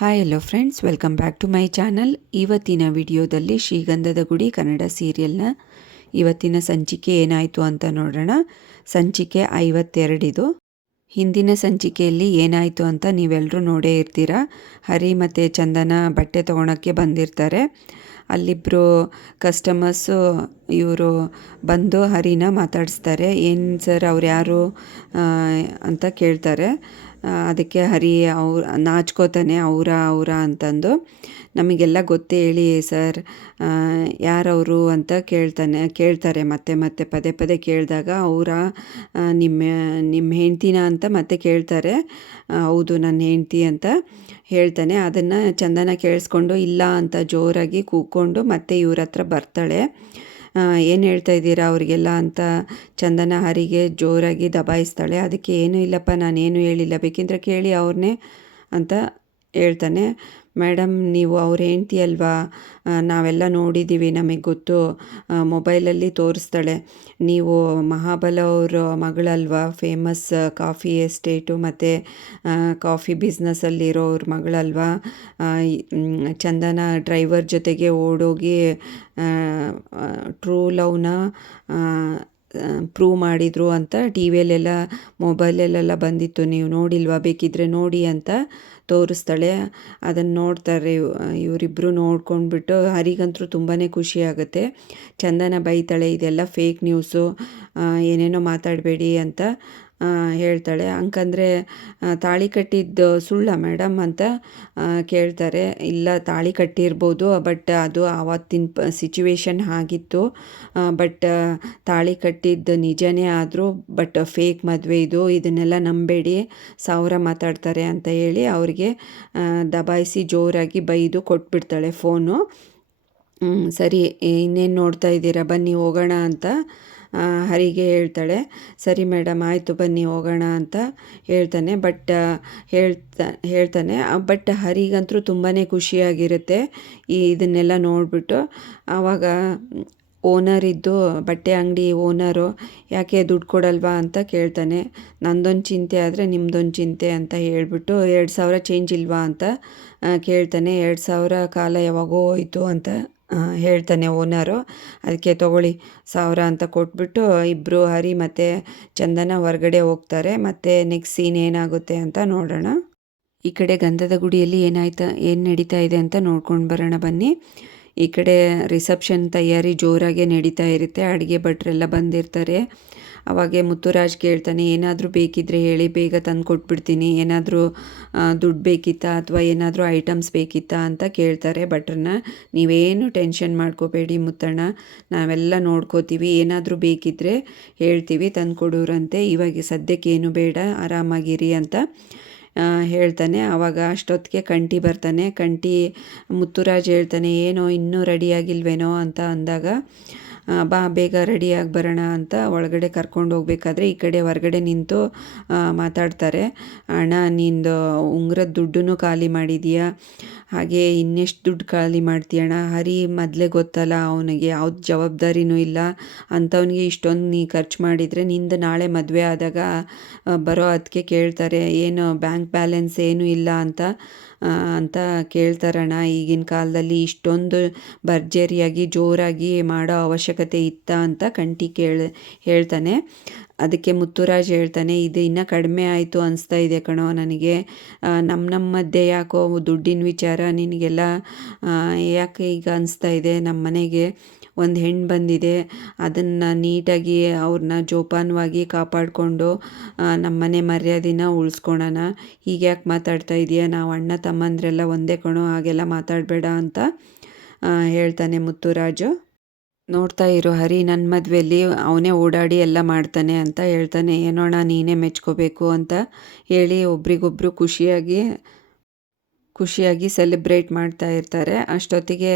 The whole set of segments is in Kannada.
Hi hello friends, welcome back to my channel. ಇವತ್ತಿನ ವಿಡಿಯೋದಲ್ಲಿ ಶ್ರೀಗಂಧದ ಗುಡಿ ಕನ್ನಡ ಸೀರಿಯಲ್ನ ಇವತ್ತಿನ ಸಂಚಿಕೆ ಏನಾಯಿತು ಅಂತ ನೋಡೋಣ. ಸಂಚಿಕೆ 52 ಹಿಂದಿನ ಸಂಚಿಕೆಯಲ್ಲಿ ಏನಾಯಿತು ಅಂತ ನೀವೆಲ್ಲರೂ ನೋಡೇ ಇರ್ತೀರ. ಹರಿ ಮತ್ತು ಚಂದನ ಬಟ್ಟೆ ತೊಗೊಳಕ್ಕೆ ಬಂದಿರ್ತಾರೆ. ಅಲ್ಲಿಬ್ಬರು ಕಸ್ಟಮರ್ಸು ಇವರು ಬಂದು ಹರಿನ ಮಾತಾಡಿಸ್ತಾರೆ. ಏನು ಸರ್, ಅವ್ರು ಯಾರು ಅಂತ ಕೇಳ್ತಾರೆ. ಅದಕ್ಕೆ ಹರಿ ನಾಚ್ಕೋತಾನೆ ಅವರ ಅಂತಂದು. ನಮಗೆಲ್ಲ ಗೊತ್ತೇ, ಹೇಳಿ ಸರ್ ಯಾರವರು ಅಂತ ಕೇಳ್ತಾರೆ ಮತ್ತೆ ಪದೇ ಪದೇ ಕೇಳಿದಾಗ ನಿಮ್ಮ ಹೆಂಡ್ತಿನ ಅಂತ ಮತ್ತೆ ಕೇಳ್ತಾರೆ. ಹೌದು, ನನ್ನ ಹೆಂಡ್ತಿ ಅಂತ ಹೇಳ್ತಾನೆ. ಅದನ್ನು ಚಂದನ ಕೇಳಿಸ್ಕೊಂಡು ಇಲ್ಲ ಅಂತ ಜೋರಾಗಿ ಕೂಕ್ಕೊಂಡು ಮತ್ತೆ ಇವ್ರ ಹತ್ರ ಬರ್ತಾಳೆ. ಏನು ಹೇಳ್ತಾ ಇದ್ದೀರಾ ಅವ್ರಿಗೆಲ್ಲ ಅಂತ ಚಂದನ ಹರಿಗೆ ಜೋರಾಗಿ ದಬಾಯಿಸ್ತಾಳೆ. ಅದಕ್ಕೆ ಏನೂ ಇಲ್ಲಪ್ಪ, ನಾನೇನು ಹೇಳಿಲ್ಲ, ಬೇಕೆಂದರೆ ಕೇಳಿ ಅವ್ರನ್ನೇ ಅಂತ ಹೇಳ್ತಾನೆ. ಮೇಡಮ್, ನೀವು ಅವ್ರ ಹೆಂಡ್ತಿ ಅಲ್ವಾ? ನಾವೆಲ್ಲ ನೋಡಿದ್ದೀವಿ, ನಮಗೆ ಗೊತ್ತು, ಮೊಬೈಲಲ್ಲಿ ತೋರಿಸ್ತಾಳೆ. ನೀವು ಮಹಾಬಲ ಅವ್ರ ಮಗಳಲ್ವಾ? ಫೇಮಸ್ ಕಾಫಿ ಎಸ್ಟೇಟು ಮತ್ತು ಕಾಫಿ ಬಿಸ್ನೆಸ್ಸಲ್ಲಿರೋವ್ರ ಮಗಳಲ್ವಾ? ಚಂದನ ಡ್ರೈವರ್ ಜೊತೆಗೆ ಓಡೋಗಿ ಟ್ರೂ ಲವ್ನ ಪ್ರೂವ್ ಮಾಡಿದರು ಅಂತ ಟಿ ವಿಯಲ್ಲೆಲ್ಲ ಮೊಬೈಲಲ್ಲೆಲ್ಲ ಬಂದಿತ್ತು. ನೀವು ನೋಡಿಲ್ವಾ? ಬೇಕಿದ್ದರೆ ನೋಡಿ ಅಂತ ತೋರಿಸ್ತಾಳೆ. ಅದನ್ನು ನೋಡ್ತಾರೆ ಇವರಿಬ್ಬರು. ನೋಡ್ಕೊಂಡ್ಬಿಟ್ಟು ಹರಿಗಂತೂ ತುಂಬಾ ಖುಷಿಯಾಗುತ್ತೆ. ಚಂದನ ಬೈತಾಳೆ, ಇದೆಲ್ಲ ಫೇಕ್ ನ್ಯೂಸು, ಏನೇನೋ ಮಾತಾಡಬೇಡಿ ಅಂತ ಹೇಳ್ತಾಳೆ. ಅಂಕಂದರೆ ತಾಳಿ ಕಟ್ಟಿದ್ದು ಸುಳ್ಳ ಮೇಡಮ್ ಅಂತ ಕೇಳ್ತಾರೆ. ಇಲ್ಲ, ತಾಳಿ ಕಟ್ಟಿರ್ಬೋದು, ಬಟ್ ಅದು ಆವತ್ತಿನ ಸಿಚುವೇಶನ್ ಆಗಿತ್ತು. ಬಟ್ ತಾಳಿ ಕಟ್ಟಿದ್ದು ನಿಜನೇ ಆದರೂ ಬಟ್ ಫೇಕ್ ಮದುವೆ ಇದು, ಇದನ್ನೆಲ್ಲ ನಂಬೇಡಿ, ಸಾವಿರ ಮಾತಾಡ್ತಾರೆ ಅಂತ ಹೇಳಿ ಅವ್ರಿಗೆ ದಬಾಯಿಸಿ ಜೋರಾಗಿ ಬೈದು ಕೊಟ್ಬಿಡ್ತಾಳೆ ಫೋನು. ಸರಿ, ಇನ್ನೇನು ನೋಡ್ತಾ ಇದ್ದೀರಾ, ಬನ್ನಿ ಹೋಗೋಣ ಅಂತ ಹರಿಗೆ ಹೇಳ್ತಾಳೆ. ಸರಿ ಮೇಡಮ್, ಆಯಿತು ಬನ್ನಿ ಹೋಗೋಣ ಅಂತ ಹೇಳ್ತಾನೆ. ಬಟ್ ಹರಿಗಂತೂ ತುಂಬಾ ಖುಷಿಯಾಗಿರುತ್ತೆ ಇದನ್ನೆಲ್ಲ ನೋಡಿಬಿಟ್ಟು. ಆವಾಗ ಓನರ್ ಇದ್ದು, ಬಟ್ಟೆ ಅಂಗಡಿ ಓನರು, ಯಾಕೆ ದುಡ್ಡು ಕೊಡಲ್ವಾ ಅಂತ ಕೇಳ್ತಾನೆ. ನಂದೊಂದು ಚಿಂತೆ ಆದರೆ ನಿಮ್ಮದೊಂದು ಚಿಂತೆ ಅಂತ ಹೇಳ್ಬಿಟ್ಟು 2,000 ಚೇಂಜ್ ಇಲ್ವಾ ಅಂತ ಕೇಳ್ತಾನೆ. 2,000 ಕಾಲ ಯಾವಾಗೋ ಹೋಯಿತು ಅಂತ ಹೇಳ್ತಾನೆ ಓನರು. ಅದಕ್ಕೆ ತೊಗೊಳ್ಳಿ 1,000 ಅಂತ ಕೊಟ್ಬಿಟ್ಟು ಇಬ್ಬರು ಹರಿ ಮತ್ತು ಚಂದನ ಹೊರಗಡೆ ಹೋಗ್ತಾರೆ. ಮತ್ತು ನೆಕ್ಸ್ಟ್ ಸೀನ್ ಏನಾಗುತ್ತೆ ಅಂತ ನೋಡೋಣ. ಈ ಕಡೆ ಗಂಧದ ಗುಡಿಯಲ್ಲಿ ಏನು ನಡೀತಾ ಇದೆ ಅಂತ ನೋಡ್ಕೊಂಡು ಬರೋಣ ಬನ್ನಿ. ಈ ಕಡೆ ರಿಸೆಪ್ಷನ್ ತಯಾರಿ ಜೋರಾಗೆ ನಡೀತಾ ಇರುತ್ತೆ. ಅಡುಗೆ ಭಟ್ರೆಲ್ಲ ಬಂದಿರ್ತಾರೆ. ಅವಾಗೆ ಮುತ್ತುರಾಜ್ ಕೇಳ್ತಾನೆ, ಏನಾದರೂ ಬೇಕಿದ್ದರೆ ಹೇಳಿ, ಬೇಗ ತಂದು ಕೊಟ್ಬಿಡ್ತೀನಿ. ಏನಾದರೂ ದುಡ್ಡು ಬೇಕಿತ್ತಾ ಅಥವಾ ಏನಾದರೂ ಐಟಮ್ಸ್ ಬೇಕಿತ್ತಾ ಅಂತ ಕೇಳ್ತಾರೆ ಭಟ್ರನ್ನ. ನೀವೇನು ಟೆನ್ಷನ್ ಮಾಡ್ಕೋಬೇಡಿ ಮುತ್ತಣ್ಣ, ನಾವೆಲ್ಲ ನೋಡ್ಕೋತೀವಿ, ಏನಾದರೂ ಬೇಕಿದ್ದರೆ ಹೇಳ್ತೀವಿ, ತಂದು ಕೊಡೋರಂತೆ. ಇವಾಗ ಸದ್ಯಕ್ಕೆ ಏನು ಬೇಡ, ಆರಾಮಾಗಿರಿ ಅಂತ ಹೇಳ್ತಾನೆ. ಆವಾಗ ಅಷ್ಟೊತ್ತಿಗೆ ಕಂಠಿ ಬರ್ತಾನೆ. ಮುತ್ತುರಾಜ್ ಹೇಳ್ತಾನೆ, ಏನೋ ಇನ್ನೂ ರೆಡಿಯಾಗಿಲ್ವೇನೋ ಅಂತ ಅಂದಾಗ, ಬಾ ಬೇಗ ರೆಡಿಯಾಗಿ ಬರೋಣ ಅಂತ ಒಳಗಡೆ ಕರ್ಕೊಂಡು ಹೋಗ್ಬೇಕಾದ್ರೆ ಈ ಕಡೆ ಹೊರಗಡೆ ನಿಂತು ಮಾತಾಡ್ತಾರೆ. ಅಣ್ಣ, ನಿಂದು ಉಂಗುರದ ದುಡ್ಡನ್ನು ಖಾಲಿ ಮಾಡಿದೀಯಾ, ಹಾಗೆ ಇನ್ನೆಷ್ಟು ದುಡ್ಡು ಖಾಲಿ ಮಾಡ್ತೀಯಣ್ಣ? ಹರಿ ಮೊದಲೇ ಗೊತ್ತಲ್ಲ, ಅವನಿಗೆ ಯಾವ್ದು ಜವಾಬ್ದಾರಿನೂ ಇಲ್ಲ, ಅಂಥವನಿಗೆ ಇಷ್ಟೊಂದು ನೀ ಖರ್ಚು ಮಾಡಿದರೆ ನಿಂದು ನಾಳೆ ಮದುವೆ ಆದಾಗ ಬರೋ ಅದಕ್ಕೆ ಕೇಳ್ತಾರೆ, ಏನು ಬ್ಯಾಂಕ್ ಬ್ಯಾಲೆನ್ಸ್ ಏನೂ ಇಲ್ಲ ಅಂತ ಕೇಳ್ತಾರಣ್ಣ. ಈಗಿನ ಕಾಲದಲ್ಲಿ ಇಷ್ಟೊಂದು ಭರ್ಜರಿಯಾಗಿ ಜೋರಾಗಿ ಮಾಡೋ ಅವಶ್ಯಕತೆ ಇತ್ತಾ ಅಂತ ಕಂಠಿ ಹೇಳ್ತಾನೆ. ಅದಕ್ಕೆ ಮುತ್ತುರಾಜ್ ಹೇಳ್ತಾನೆ, ಇದು ಇನ್ನೂ ಕಡಿಮೆ ಆಯಿತು ಅನಿಸ್ತಾ ಇದೆ ಕಣೋ ನನಗೆ. ನಮ್ಮ ಮಧ್ಯೆ ಯಾಕೋ ದುಡ್ಡಿನ ವಿಚಾರ ನಿನಗೆಲ್ಲ ಯಾಕೆ ಈಗ ಅನಿಸ್ತಾ ಇದೆ? ನಮ್ಮ ಮನೆಗೆ ಒಂದು ಹೆಣ್ಣು ಬಂದಿದೆ, ಅದನ್ನು ನೀಟಾಗಿ ಅವ್ರನ್ನ ಜೋಪಾನವಾಗಿ ಕಾಪಾಡಿಕೊಂಡು ನಮ್ಮ ಮನೆ ಮರ್ಯಾದೆನ ಉಳಿಸ್ಕೊಳೋಣ. ಹೀಗೆ ಯಾಕೆ ಮಾತಾಡ್ತಾ ಇದೆಯಾ? ನಾವು ಅಣ್ಣ ತಮ್ಮಂದ್ರೆಲ್ಲ ಒಂದೇ ಕಣೋ, ಹಾಗೆಲ್ಲ ಮಾತಾಡಬೇಡ ಅಂತ ಹೇಳ್ತಾನೆ ಮುತ್ತುರಾಜು. ನೋಡ್ತಾ ಇರೋ ಹರಿ, ನನ್ನ ಮದುವೆಯಲ್ಲಿ ಅವನೇ ಓಡಾಡಿ ಎಲ್ಲ ಮಾಡ್ತಾನೆ ಅಂತ ಹೇಳ್ತಾನೆ. ಏನೋಣ, ನೀನೇ ಮೆಚ್ಕೋಬೇಕು ಅಂತ ಹೇಳಿ ಒಬ್ರಿಗೊಬ್ರು ಖುಷಿಯಾಗಿ ಸೆಲೆಬ್ರೇಟ್ ಮಾಡ್ತಾ ಇರ್ತಾರೆ. ಅಷ್ಟೊತ್ತಿಗೆ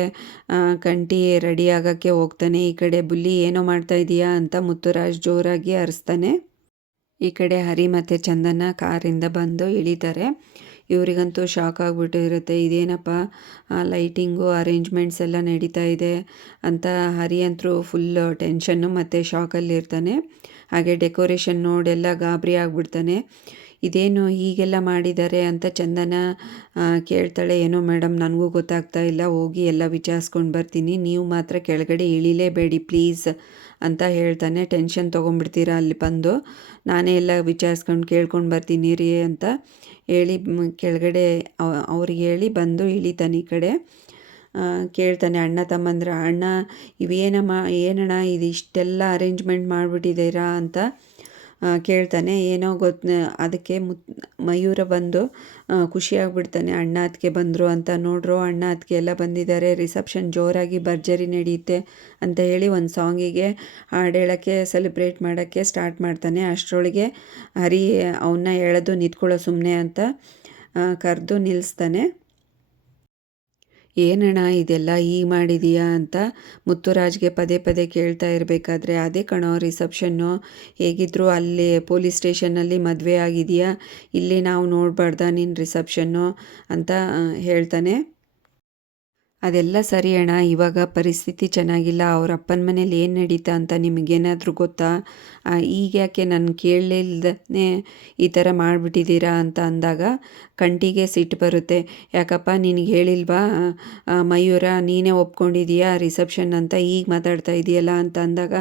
ಕಂಠಿ ರೆಡಿ ಆಗೋಕ್ಕೆ ಹೋಗ್ತಾನೆ. ಈ ಕಡೆ ಬುಲ್ಲಿ, ಏನೋ ಮಾಡ್ತಾ ಇದೀಯಾ ಅಂತ ಮುತ್ತುರಾಜ್ ಜೋರಾಗಿ ಅರಿಸ್ತಾನೆ. ಈ ಕಡೆ ಹರಿ ಮತ್ತು ಚಂದನ ಕಾರಿಂದ ಬಂದು ಇಳಿತಾರೆ. ಇವರಿಗಂತೂ ಶಾಕ್ ಆಗಿಬಿಟ್ಟಿರುತ್ತೆ. ಇದೇನಪ್ಪ, ಲೈಟಿಂಗು ಅರೇಂಜ್ಮೆಂಟ್ಸ್ ಎಲ್ಲ ನಡೀತಾ ಇದೆ ಅಂತ. ಹರಿ ಅಂತೂ ಫುಲ್ ಟೆನ್ಷನ್ನು ಮತ್ತು ಶಾಕಲ್ಲಿರ್ತಾನೆ. ಹಾಗೆ ಡೆಕೋರೇಷನ್ ನೋಡೆಲ್ಲ ಗಾಬರಿ ಆಗಿಬಿಡ್ತಾನೆ. ಇದೇನು ಹೀಗೆಲ್ಲ ಮಾಡಿದ್ದಾರೆ ಅಂತ ಚಂದನ ಕೇಳ್ತಾಳೆ. ಏನೋ ಮೇಡಮ್ ನನಗೂ ಗೊತ್ತಾಗ್ತಾ ಇಲ್ಲ, ಹೋಗಿ ಎಲ್ಲ ವಿಚಾರಿಸ್ಕೊಂಡು ಬರ್ತೀನಿ, ನೀವು ಮಾತ್ರ ಕೆಳಗಡೆ ಇಳಿಲೇಬೇಡಿ ಪ್ಲೀಸ್ ಅಂತ ಹೇಳ್ತಾನೆ. ಟೆನ್ಷನ್ ತೊಗೊಂಡ್ಬಿಡ್ತೀರಾ ಅಲ್ಲಿ ಬಂದು, ನಾನೇ ಎಲ್ಲ ವಿಚಾರಿಸ್ಕೊಂಡು ಕೇಳ್ಕೊಂಡು ಬರ್ತೀನಿ ರೀ ಅಂತ ಹೇಳಿ ಕೆಳಗಡೆ ಅವ್ರಿಗೆ ಹೇಳಿ ಬಂದು ಇಳಿತಾನೆ. ಈ ಕಡೆ ಕೇಳ್ತಾನೆ ಅಣ್ಣ ತಮ್ಮಂದ್ರ, ಅಣ್ಣ ಏನಣ್ಣ ಇದು ಇಷ್ಟೆಲ್ಲ ಅರೇಂಜ್ಮೆಂಟ್ ಮಾಡಿಬಿಟ್ಟಿದ್ದೀರಾ ಅಂತ ಕೇಳ್ತಾನೆ. ಏನೋ ಅದಕ್ಕೆ ಮಯೂರ ಬಂದು ಖುಷಿಯಾಗ್ಬಿಡ್ತಾನೆ, ಅಣ್ಣ ಅದಕ್ಕೆ ಬಂದರು ಅಂತ. ನೋಡ್ರೋ ಅಣ್ಣ ಅದಕ್ಕೆ ಎಲ್ಲ ಬಂದಿದ್ದಾರೆ, ರಿಸೆಪ್ಷನ್ ಜೋರಾಗಿ ಭರ್ಜರಿ ನಡೆಯುತ್ತೆ ಅಂತ ಹೇಳಿ ಒಂದು ಸಾಂಗಿಗೆ ಹಾಡು ಹೇಳೋಕ್ಕೆ ಸೆಲೆಬ್ರೇಟ್ ಮಾಡೋಕ್ಕೆ ಸ್ಟಾರ್ಟ್ ಮಾಡ್ತಾನೆ. ಅಷ್ಟರೊಳಗೆ ಹರಿ ಅವನ್ನ ಎಳೆದು ನಿಂತ್ಕೊಳ್ಳೋ ಸುಮ್ಮನೆ ಅಂತ ಕರೆದು ನಿಲ್ಲಿಸ್ತಾನೆ. ಏನಣ್ಣ ಇದೆಲ್ಲ ಹೀಗೆ ಮಾಡಿದೀಯಾ ಅಂತ ಮುತ್ತುರಾಜ್ಗೆ ಪದೇ ಪದೇ ಕೇಳ್ತಾ ಇರಬೇಕಾದ್ರೆ, ಅದೇ ಕಣೋ ರಿಸೆಪ್ಷನ್ನು, ಹೇಗಿದ್ರು ಅಲ್ಲಿ ಪೊಲೀಸ್ ಸ್ಟೇಷನ್ನಲ್ಲಿ ಮದುವೆ ಆಗಿದೆಯಾ, ಇಲ್ಲಿ ನಾವು ನೋಡಬಾರ್ದಾ ನಿನ್ನ ರಿಸೆಪ್ಷನ್ನು ಅಂತ ಹೇಳ್ತಾನೆ. ಅದೆಲ್ಲ ಸರಿ ಅಣ್ಣ, ಇವಾಗ ಪರಿಸ್ಥಿತಿ ಚೆನ್ನಾಗಿಲ್ಲ, ಅವ್ರ ಅಪ್ಪನ ಮನೇಲಿ ಏನು ನಡೀತಾ ಅಂತ ನಿಮಗೇನಾದರೂ ಗೊತ್ತಾ, ಈಗ ಯಾಕೆ ನನ್ನ ಕೇಳಲಿಲ್ದೇ ಈ ಥರ ಮಾಡಿಬಿಟ್ಟಿದ್ದೀರಾ ಅಂತ ಅಂದಾಗ ಕಂಟಿಗೆ ಸಿಟ್ಟು ಬರುತ್ತೆ. ಯಾಕಪ್ಪ ನಿನಗೆ ಹೇಳಿಲ್ವಾ ಮಯೂರ, ನೀನೇ ಒಪ್ಕೊಂಡಿದ್ದೀಯಾ ರಿಸೆಪ್ಷನ್ ಅಂತ ಈಗ ಮಾತಾಡ್ತಾ ಇದೆಯಲ್ಲ ಅಂತ ಅಂದಾಗ,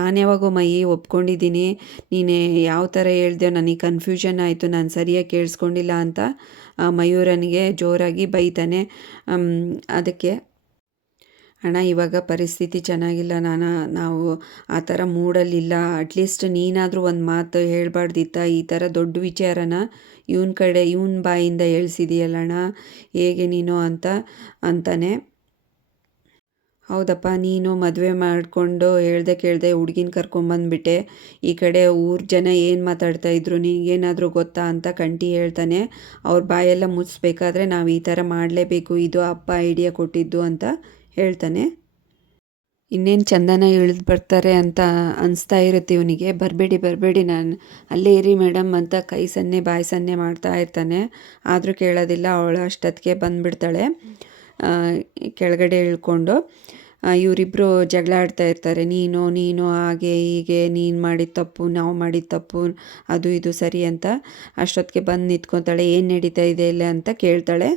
ನಾನು ಯಾವಾಗೋ ಒಪ್ಕೊಂಡಿದ್ದೀನಿ, ನೀನೇ ಯಾವ ಥರ ಹೇಳ್ದೆ ನನಗೆ ಕನ್ಫ್ಯೂಷನ್ ಆಯಿತು, ನಾನು ಸರಿಯಾಗಿ ಕೇಳಿಸ್ಕೊಂಡಿಲ್ಲ ಅಂತ ಮಯೂರನಿಗೆ ಜೋರಾಗಿ ಬೈತಾನೆ. ಅದಕ್ಕೆ ಅಣ್ಣ ಇವಾಗ ಪರಿಸ್ಥಿತಿ ಚೆನ್ನಾಗಿಲ್ಲ, ನಾವು ಆ ಥರ ಮೂಡಲ್ಲಿಲ್ಲ, ಅಟ್ಲೀಸ್ಟ್ ನೀನಾದರೂ ಒಂದು ಮಾತು ಹೇಳಬಾರ್ದಿತ್ತ, ಈ ಥರ ದೊಡ್ಡ ವಿಚಾರನ ಇವನ ಬಾಯಿಂದ ಹೇಳ್ಸಿದೀಯಲ್ಲಣ್ಣ, ಹೇಗೆ ನೀನು ಅಂತ ಅಂತಾನೆ. ಹೌದಪ್ಪ, ನೀನು ಮದುವೆ ಮಾಡಿಕೊಂಡು ಹೇಳ್ದೆ ಕೇಳ್ದೆ ಹುಡುಗಿನ ಕರ್ಕೊಂಬಂದ್ಬಿಟ್ಟೆ, ಈ ಕಡೆ ಊರ ಜನ ಏನು ಮಾತಾಡ್ತಾ ಇದ್ರು ನಿನಗೇನಾದರೂ ಗೊತ್ತಾ ಅಂತ ಕಂಟಿ ಹೇಳ್ತಾನೆ. ಅವ್ರ ಬಾಯೆಲ್ಲ ಮುಚ್ಚಿಸ್ಬೇಕಾದ್ರೆ ನಾವು ಈ ಥರ ಮಾಡಲೇಬೇಕು, ಇದು ಅಪ್ಪ ಐಡಿಯಾ ಕೊಟ್ಟಿದ್ದು ಅಂತ ಹೇಳ್ತಾನೆ. ಇನ್ನೇನು ಚಂದನ ಇಳಿದು ಬರ್ತಾರೆ ಅಂತ ಅನಿಸ್ತಾ ಇರುತ್ತೆ ಇವನಿಗೆ. ಬರಬೇಡಿ ನಾನು ಅಲ್ಲೇ ಇರಿ ಮೇಡಮ್ ಅಂತ ಕೈ ಸನ್ನೆ ಬಾಯಿ ಸನ್ನೆ ಮಾಡ್ತಾ ಇರ್ತಾನೆ. ಆದರೂ ಕೇಳೋದಿಲ್ಲ. ಅವಳು ಅಷ್ಟೊತ್ತಿಗೆ ಬಂದುಬಿಡ್ತಾಳೆ ಕೆಳಗಡೆ ಇಳ್ಕೊಂಡು. ಇವರಿಬ್ಬರು ಜಗಳ ಆಡ್ತಾ ಇರ್ತಾರೆ, ನೀನು ಹಾಗೆ ಹೀಗೆ, ನೀನು ಮಾಡಿದ ತಪ್ಪು, ನಾವು ಮಾಡಿದ ತಪ್ಪು, ಅದು ಇದು ಸರಿ ಅಂತ. ಅಷ್ಟೊತ್ತಿಗೆ ಬಂದು ನಿಂತ್ಕೊತಾಳೆ. ಏನು ನಡೀತಾ ಇದೆ ಇಲ್ಲ ಅಂತ ಕೇಳ್ತಾಳೆ.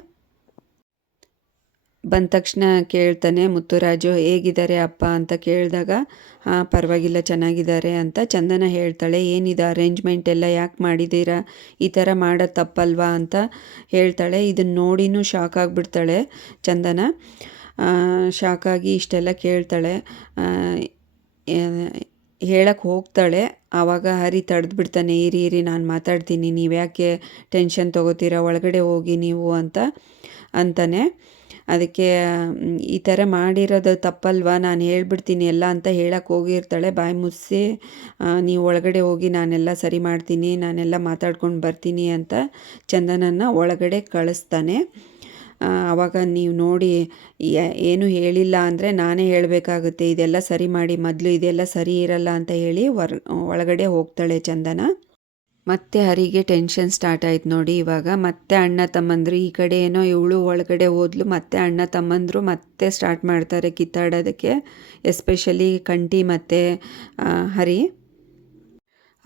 ಬಂದ ತಕ್ಷಣ ಕೇಳ್ತಾನೆ ಮುತ್ತುರಾಜು, ಹೇಗಿದ್ದಾರೆ ಅಪ್ಪ ಅಂತ ಕೇಳಿದಾಗ, ಹಾಂ ಪರವಾಗಿಲ್ಲ ಚೆನ್ನಾಗಿದ್ದಾರೆ ಅಂತ ಚಂದನ ಹೇಳ್ತಾಳೆ. ಏನಿದೆ ಅರೇಂಜ್ಮೆಂಟ್ ಎಲ್ಲ ಯಾಕೆ ಮಾಡಿದ್ದೀರಾ, ಈ ಥರ ಮಾಡೋದು ತಪ್ಪಲ್ವಾ ಅಂತ ಹೇಳ್ತಾಳೆ. ಇದನ್ನು ನೋಡಿನೂ ಶಾಕ್ ಆಗಿಬಿಡ್ತಾಳೆ ಚಂದನ. ಶಾಕಾಗಿ ಇಷ್ಟೆಲ್ಲ ಕೇಳ್ತಾಳೆ, ಹೇಳಕ್ಕೆ ಹೋಗ್ತಾಳೆ. ಆವಾಗ ಹರಿ ತಡೆದ್ಬಿಡ್ತಾನೆ. ಇರಿ ನಾನು ಮಾತಾಡ್ತೀನಿ, ನೀವು ಯಾಕೆ ಟೆನ್ಷನ್ ತೊಗೋತೀರಾ, ಒಳಗಡೆ ಹೋಗಿ ನೀವು ಅಂತ ಅಂತಾನೆ. ಅದಕ್ಕೆ ಈ ಥರ ಮಾಡಿರೋದು ತಪ್ಪಲ್ವಾ, ನಾನು ಹೇಳ್ಬಿಡ್ತೀನಿ ಎಲ್ಲ ಅಂತ ಹೇಳಕ್ಕೆ ಹೋಗಿರ್ತಾಳೆ. ಬಾಯಿ ಮುಚ್ಚಿ ನೀವು ಒಳಗಡೆ ಹೋಗಿ ನಾನೆಲ್ಲ ಸರಿ ಮಾಡ್ತೀನಿ, ನಾನೆಲ್ಲ ಮಾತಾಡ್ಕೊಂಡು ಬರ್ತೀನಿ ಅಂತ ಚಂದನನ್ನು ಒಳಗಡೆ ಕಳಿಸ್ತಾನೆ. ಆವಾಗ ನೀವು ನೋಡಿ ಏನು ಹೇಳಿಲ್ಲ ಅಂದರೆ ನಾನೇ ಹೇಳಬೇಕಾಗುತ್ತೆ, ಇದೆಲ್ಲ ಸರಿ ಮಾಡಿ ಮೊದಲು, ಇದೆಲ್ಲ ಸರಿ ಇರಲ್ಲ ಅಂತ ಹೇಳಿ ಒಳಗಡೆ ಹೋಗ್ತಾಳೆ ಚಂದನ. ಮತ್ತೆ ಹರಿಗೆ ಟೆನ್ಷನ್ ಸ್ಟಾರ್ಟ್ ಆಯ್ತು ನೋಡಿ. ಇವಾಗ ಮತ್ತೆ ಅಣ್ಣ ತಮ್ಮಂದ್ರು, ಈ ಕಡೆ ಏನೋ ಇವಳು ಒಳಗಡೆ ಹೋದ್ಲು, ಮತ್ತೆ ಅಣ್ಣ ತಮ್ಮಂದರು ಮತ್ತೆ ಸ್ಟಾರ್ಟ್ ಮಾಡ್ತಾರೆ ಕಿತ್ತಾಡೋದಕ್ಕೆ. ಎಸ್ಪೆಷಲಿ ಕಂಟಿ ಮತ್ತು ಹರಿ.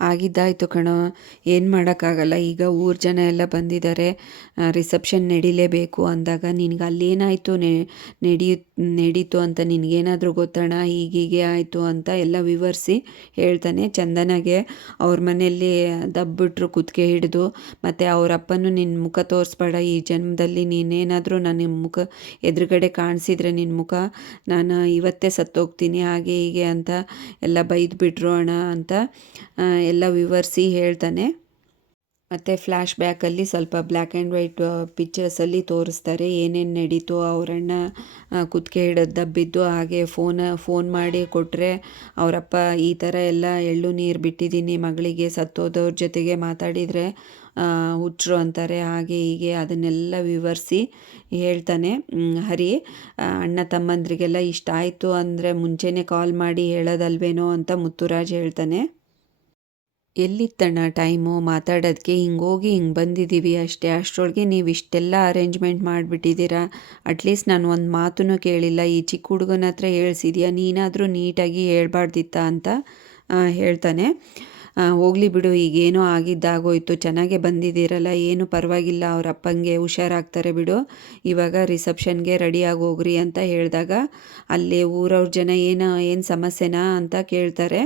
ಆಗಿದ್ದಾಯಿತು ಕಣೋ, ಏನು ಮಾಡೋಕ್ಕಾಗಲ್ಲ, ಈಗ ಊರ ಜನ ಎಲ್ಲ ಬಂದಿದ್ದಾರೆ, ರಿಸೆಪ್ಷನ್ ನಡಿಲೇಬೇಕು ಅಂದಾಗ ನಿನಗೆ ಅಲ್ಲೇನಾಯಿತು ನಡೀತು ಅಂತ ನಿನಗೇನಾದರೂ ಗೊತ್ತಣ್ಣ, ಹೀಗೀಗೆ ಆಯಿತು ಅಂತ ಎಲ್ಲ ವಿವರಿಸಿ ಹೇಳ್ತಾನೆ. ಚಂದನಗೆ ಅವ್ರ ಮನೆಯಲ್ಲಿ ದಬ್ಬಿಟ್ರು ಕುತ್ತಿಗೆ ಹಿಡಿದು, ಮತ್ತು ಅವ್ರ ಅಪ್ಪನೂ ನಿನ್ನ ಮುಖ ತೋರಿಸ್ಬೇಡ ಈ ಜನ್ಮದಲ್ಲಿ, ನೀನೇನಾದರೂ ನನ್ನ ಮುಖ ಎದುರುಗಡೆ ಕಾಣಿಸಿದ್ರೆ ನಿನ್ನ ಮುಖ ನಾನು ಇವತ್ತೇ ಸತ್ತೋಗ್ತೀನಿ, ಹಾಗೆ ಹೀಗೆ ಅಂತ ಎಲ್ಲ ಬೈದ್ಬಿಟ್ರು ಅಣ್ಣ ಅಂತ ಎಲ್ಲ ವಿವರಿಸಿ ಹೇಳ್ತಾನೆ. ಮತ್ತು ಫ್ಲ್ಯಾಶ್ ಬ್ಯಾಕಲ್ಲಿ ಸ್ವಲ್ಪ ಬ್ಲ್ಯಾಕ್ ಆ್ಯಂಡ್ ವೈಟ್ ಪಿಕ್ಚರ್ಸಲ್ಲಿ ತೋರಿಸ್ತಾರೆ ಏನೇನು ನಡೀತು. ಅವರಣ್ಣ ಕುತ್ತಿಗೆ ಹಿಡಿದು ದಬ್ಬಿದ್ದು, ಹಾಗೆ ಫೋನ್ ಮಾಡಿ ಕೊಟ್ಟರೆ ಅವರಪ್ಪ ಈ ಥರ ಎಲ್ಲ ಎಳ್ಳು ನೀರು ಬಿಟ್ಟಿದ್ದೀನಿ ಮಗಳಿಗೆ, ಸತ್ತೋದವ್ರ ಜೊತೆಗೆ ಮಾತಾಡಿದರೆ ಹುಚ್ಚರು ಅಂತಾರೆ, ಹಾಗೆ ಹೀಗೆ ಅದನ್ನೆಲ್ಲ ವಿವರಿಸಿ ಹೇಳ್ತಾನೆ ಹರಿ. ಅಣ್ಣ ತಮ್ಮಂದ್ರಿಗೆಲ್ಲ ಇಷ್ಟ ಆಯಿತು ಅಂದರೆ ಮುಂಚೆನೇ ಕಾಲ್ ಮಾಡಿ ಹೇಳೋದಲ್ವೇನೋ ಅಂತ ಮುತ್ತುರಾಜ್ ಹೇಳ್ತಾನೆ. ಎಲ್ಲಿತ್ತಣ್ಣ ಟೈಮು ಮಾತಾಡೋದಕ್ಕೆ, ಹಿಂಗೋಗಿ ಹಿಂಗೆ ಬಂದಿದ್ದೀವಿ ಅಷ್ಟೇ, ಅಷ್ಟರೊಳಗೆ ನೀವು ಇಷ್ಟೆಲ್ಲ ಅರೇಂಜ್ಮೆಂಟ್ ಮಾಡಿಬಿಟ್ಟಿದ್ದೀರಾ, ಅಟ್ಲೀಸ್ಟ್ ನಾನು ಒಂದು ಮಾತೂ ಕೇಳಿಲ್ಲ, ಈ ಚಿಕ್ಕ ಹುಡುಗನ ಹತ್ರ ಹೇಳ್ಸಿದ್ಯಾ, ನೀನಾದರೂ ನೀಟಾಗಿ ಹೇಳ್ಬಾರ್ದಿತ್ತ ಅಂತ ಹೇಳ್ತಾನೆ. ಹೋಗಲಿ ಬಿಡು, ಈಗೇನೋ ಆಗಿದ್ದಾಗೋಯ್ತು, ಚೆನ್ನಾಗೇ ಬಂದಿದ್ದೀರಲ್ಲ, ಏನು ಪರವಾಗಿಲ್ಲ, ಅವ್ರ ಅಪ್ಪಂಗೆ ಹುಷಾರಾಗ್ತಾರೆ ಬಿಡು, ಇವಾಗ ರಿಸೆಪ್ಷನ್ಗೆ ರೆಡಿಯಾಗಿ ಹೋಗ್ರಿ ಅಂತ ಹೇಳಿದಾಗ ಅಲ್ಲಿ ಊರವ್ರ ಜನ ಏನು ಸಮಸ್ಯೆನಾ ಅಂತ ಕೇಳ್ತಾರೆ.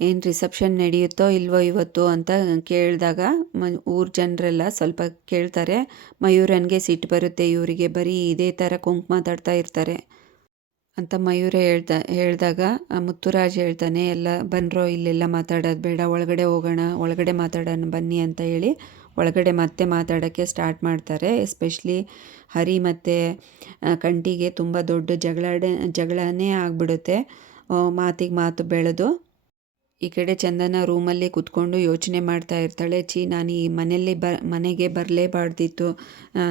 ಏನು ರಿಸೆಪ್ಷನ್ ನಡೆಯುತ್ತೋ ಇಲ್ವೋ ಇವತ್ತು ಅಂತ ಕೇಳಿದಾಗ ಊರ ಜನರೆಲ್ಲ ಸ್ವಲ್ಪ ಕೇಳ್ತಾರೆ. ಮಯೂರನ್ಗೆ ಸಿಟ್ಟು ಬರುತ್ತೆ, ಇವರಿಗೆ ಬರೀ ಇದೇ ಥರ ಕೊಂಕು ಮಾತಾಡ್ತಾ ಇರ್ತಾರೆ ಅಂತ ಮಯೂರ ಹೇಳಿದಾಗ ಮುತ್ತುರಾಜ್ ಹೇಳ್ತಾನೆ, ಎಲ್ಲ ಬನ್ರೋ, ಇಲ್ಲೆಲ್ಲ ಮಾತಾಡೋದು ಬೇಡ, ಒಳಗಡೆ ಹೋಗೋಣ, ಒಳಗಡೆ ಮಾತಾಡೋಣ ಬನ್ನಿ ಅಂತ ಹೇಳಿ ಒಳಗಡೆ ಮತ್ತೆ ಮಾತಾಡೋಕ್ಕೆ ಸ್ಟಾರ್ಟ್ ಮಾಡ್ತಾರೆ. ಎಸ್ಪೆಷಲಿ ಹರಿ ಮತ್ತು ಕಂಠಿಗೆ ತುಂಬ ದೊಡ್ಡ ಜಗಳನೇ ಆಗಿಬಿಡುತ್ತೆ. ಮಾತಿಗೆ ಮಾತು ಬೆಳೆದು ಈ ಕಡೆ ಚಂದನ ರೂಮಲ್ಲಿ ಕೂತ್ಕೊಂಡು ಯೋಚನೆ ಮಾಡ್ತಾ ಇರ್ತಾಳೆ. ನಾನು ಈ ಮನೆಗೆ ಬರಲೇಬಾರ್ದಿತ್ತು,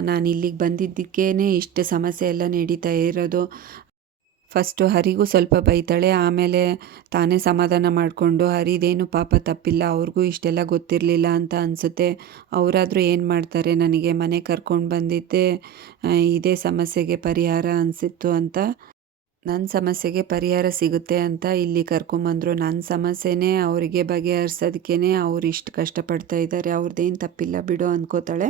ನಾನು ಇಲ್ಲಿಗೆ ಬಂದಿದ್ದಕ್ಕೇ ಇಷ್ಟು ಸಮಸ್ಯೆ ಎಲ್ಲ ನಡೀತಾ ಇರೋದು. ಫಸ್ಟು ಹರಿಗೂ ಸ್ವಲ್ಪ ಬೈತಾಳೆ, ಆಮೇಲೆ ತಾನೇ ಸಮಾಧಾನ ಮಾಡಿಕೊಂಡು ಹರಿದೇನು ಪಾಪ ತಪ್ಪಿಲ್ಲ, ಅವ್ರಿಗೂ ಇಷ್ಟೆಲ್ಲ ಗೊತ್ತಿರಲಿಲ್ಲ ಅಂತ ಅನಿಸುತ್ತೆ, ಅವರಾದರೂ ಏನು ಮಾಡ್ತಾರೆ, ನನಗೆ ಮನೆ ಕರ್ಕೊಂಡು ಬಂದಿದ್ದೆ ಇದೇ ಸಮಸ್ಯೆಗೆ ಪರಿಹಾರ ಅನಿಸಿತ್ತು ಅಂತ, ನನ್ನ ಸಮಸ್ಯೆಗೆ ಪರಿಹಾರ ಸಿಗುತ್ತೆ ಅಂತ ಇಲ್ಲಿ ಕರ್ಕೊಂಬಂದರು. ನನ್ನ ಸಮಸ್ಯೆನೇ ಅವರಿಗೆ ಬಗೆಹರಿಸೋದಕ್ಕೇ ಅವ್ರು ಇಷ್ಟು ಕಷ್ಟಪಡ್ತಾ ಇದ್ದಾರೆ, ಅವ್ರದ್ದೇನು ತಪ್ಪಿಲ್ಲ ಬಿಡು ಅಂದ್ಕೋತಾಳೆ.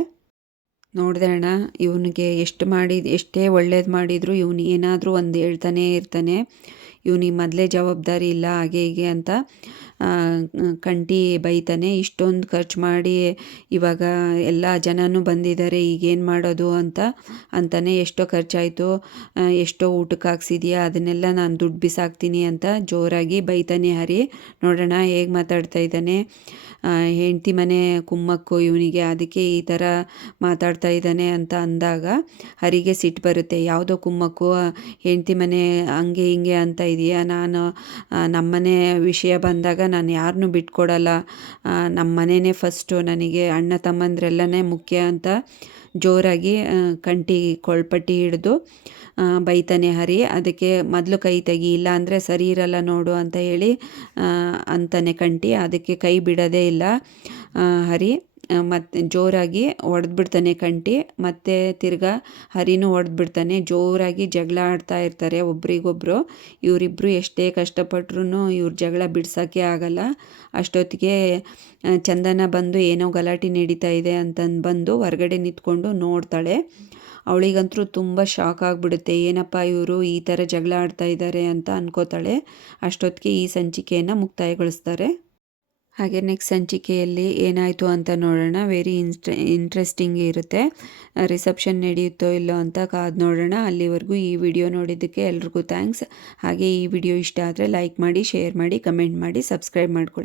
ನೋಡಿದೆ ಅಣ್ಣ, ಇವನಿಗೆ ಎಷ್ಟೇ ಒಳ್ಳೇದು ಮಾಡಿದರೂ ಇವನು ಏನಾದರೂ ಒಂದು ಹೇಳ್ತಾನೇ ಇರ್ತಾನೆ, ಇವನಿಗೆ ಮೊದಲೇ ಜವಾಬ್ದಾರಿ ಇಲ್ಲ ಹಾಗೆ ಹೀಗೆ ಅಂತ ಕಂಠಿ ಬೈತಾನೆ. ಇಷ್ಟೊಂದು ಖರ್ಚು ಮಾಡಿ ಇವಾಗ ಎಲ್ಲ ಜನನೂ ಬಂದಿದ್ದಾರೆ, ಈಗೇನು ಮಾಡೋದು ಅಂತಾನೆ, ಎಷ್ಟೋ ಖರ್ಚಾಯಿತು, ಎಷ್ಟೋ ಊಟಕ್ಕೆ ಹಾಕ್ಸಿದ್ಯಾ, ಅದನ್ನೆಲ್ಲ ನಾನು ದುಡ್ಡು ಬಿಸಾಕ್ತೀನಿ ಅಂತ ಜೋರಾಗಿ ಬೈತಾನೆ ಹರಿ. ನೋಡೋಣ ಹೇಗೆ ಮಾತಾಡ್ತಾ ಇದ್ದಾನೆ, ಹೆಂಡತಿ ಮನೆ ಕುಮ್ಮಕ್ಕು ಇವನಿಗೆ, ಅದಕ್ಕೆ ಈ ಥರ ಮಾತಾಡ್ತಾ ಇದ್ದಾನೆ ಅಂತ ಅಂದಾಗ ಹರಿಗೆ ಸಿಟ್ಟು ಬರುತ್ತೆ. ಯಾವುದೋ ಕುಮ್ಮಕ್ಕು, ಹೆಂಡತಿ ಮನೆ ಹಂಗೆ ಹಿಂಗೆ ಅಂತ ಇದೆಯಾ, ನಾನು ನಮ್ಮನೆ ವಿಷಯ ಬಂದಾಗ ನಾನು ಯಾರನ್ನೂ ಬಿಟ್ಕೊಡಲ್ಲ, ನಮ್ಮ ಮನೆಯೇ ಫಸ್ಟು, ನನಗೆ ಅಣ್ಣ ತಮ್ಮಂದ್ರೆಲ್ಲನೇ ಮುಖ್ಯ ಅಂತ ಜೋರಾಗಿ ಕಂಠಿ ಕೊಳ್ಪಟ್ಟಿ ಹಿಡಿದು ಬೈತಾನೆ ಹರಿ. ಅದಕ್ಕೆ ಮೊದಲು ಕೈ ತೆಗಿ, ಇಲ್ಲ ಅಂದರೆ ಸರಿ ಇರಲ್ಲ ನೋಡು ಅಂತ ಹೇಳಿ ಅಂತಾನೆ ಕಂಠಿ. ಅದಕ್ಕೆ ಕೈ ಬಿಡೋದೇ ಇಲ್ಲ ಹರಿ, ಮತ್ತು ಜೋರಾಗಿ ಹೊಡೆದ್ಬಿಡ್ತಾನೆ ಕಂಠಿ, ಮತ್ತು ತಿರ್ಗಾ ಹರಿನೂ ಹೊಡೆದ್ಬಿಡ್ತಾನೆ. ಜೋರಾಗಿ ಜಗಳ ಆಡ್ತಾ ಇರ್ತಾರೆ ಒಬ್ರಿಗೊಬ್ರು. ಇವರಿಬ್ಬರು ಎಷ್ಟೇ ಕಷ್ಟಪಟ್ರು ಇವ್ರ ಜಗಳ ಬಿಡ್ಸೋಕ್ಕೆ ಆಗಲ್ಲ. ಅಷ್ಟೊತ್ತಿಗೆ ಚಂದನ ಬಂದು ಏನೋ ಗಲಾಟೆ ನಡೀತಾ ಇದೆ ಅಂತಂದು ಬಂದು ಹೊರಗಡೆ ನಿಂತ್ಕೊಂಡು ನೋಡ್ತಾಳೆ. ಅವಳಿಗಂತೂ ತುಂಬ ಶಾಕ್ ಆಗಿಬಿಡುತ್ತೆ, ಏನಪ್ಪ ಇವರು ಈ ಥರ ಜಗಳ ಆಡ್ತಾ ಇದ್ದಾರೆ ಅಂತ ಅನ್ಕೋತಾಳೆ. ಅಷ್ಟೊತ್ತಿಗೆ ಈ ಸಂಚಿಕೆಯನ್ನು ಮುಕ್ತಾಯಗೊಳಿಸ್ತಾರೆ. ಹಾಗೆ ನೆಕ್ಸ್ಟ್ ಸಂಚಿಕೆಯಲ್ಲಿ ಏನಾಯಿತು ಅಂತ ನೋಡೋಣ. ವೆರಿ ಇಂಟ್ರೆಸ್ಟಿಂಗ್ ಇರುತ್ತೆ. ರಿಸೆಪ್ಷನ್ ನಡೆಯುತ್ತೋ ಇಲ್ಲೋ ಅಂತ ಕಾದು ನೋಡೋಣ. ಅಲ್ಲಿವರೆಗೂ ಈ ವಿಡಿಯೋ ನೋಡಿದ್ದಕ್ಕೆ ಎಲ್ರಿಗೂ ಥ್ಯಾಂಕ್ಸ್. ಹಾಗೆ ಈ ವಿಡಿಯೋ ಇಷ್ಟ ಆದರೆ ಲೈಕ್ ಮಾಡಿ, ಶೇರ್ ಮಾಡಿ, ಕಮೆಂಟ್ ಮಾಡಿ, ಸಬ್ಸ್ಕ್ರೈಬ್ ಮಾಡ್ಕೊಳ್ಳಿ.